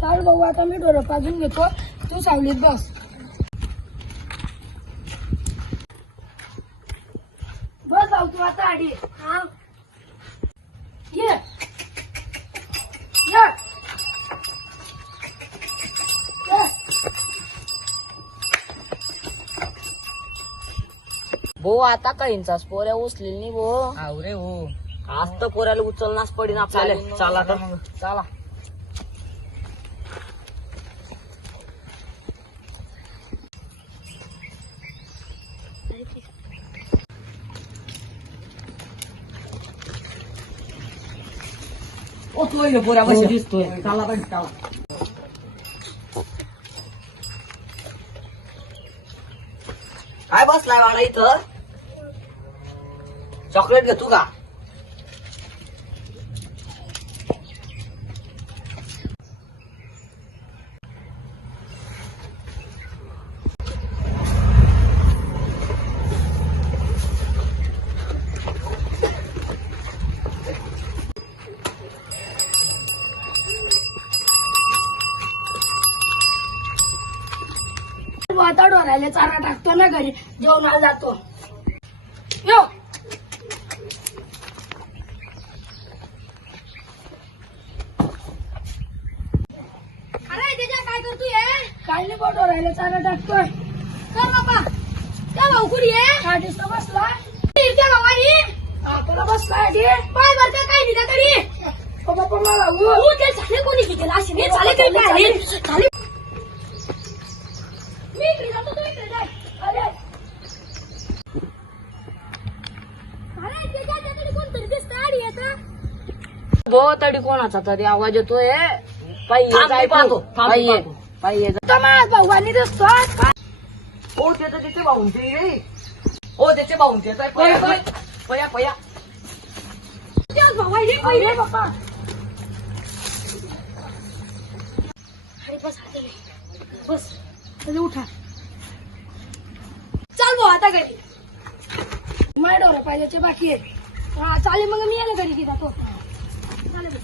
चाल भाऊ, आता मी डोरं पाजून घेतो, तू सावलीत बस. बस भाऊ, तू आता आडी. हा ये ये. भाऊ आता काहींचाच पोऱ्या उचलेल नाही भाऊ. आवरे हो, आज तर पोऱ्याला उचलणाच पडेल आपल्याला. चला तर मग. चला. ओ तू ये पोऱ्या बस दिसतोय. चला पण चला. काय बसलाय वाडा इथं? चॉकलेट घेतो का? आता डोरायला चारा टाकतो ना घरी, जेवणाला जातो. यो अरे त्याच्या काय करतोय? काय नाही बा, डोरायला चारा टाकतोय. कर बाबा. त्या भाऊ कुठे आहे? हा दिसतो बसला. त्या भावानी आपला बसलाय आधी. पाय भरता काय दिला तरी बाबा भाऊ, तू ते झाले कोणी केलं असे नाही झाले तरी काय झाले झाले. मी इकडे जातो, तू इकडे जा. अरे अरे त्याच्याकडे कोणतरी दिसतं आडी येतं. भाऊ तडी कोणाचा तरी आवाज येतोय. पायी थांब, जाय मी पाहतो. थांब, मी पायी पाहतो. पायी तमा भाऊनी दिसतो. ओ त्याचं त्याचे भाऊंचे रे. ओ त्याचे भाऊंचे काय पया पया पया. त्याच भावाने पहिले बाबा अरे बस आता नाही. बस चल उठा. चाल भाऊ आता घरी. माझ्या डोरा पाहिजे बाकी आहे. हा चालेल मग मी याला घरी जातो. चालेल.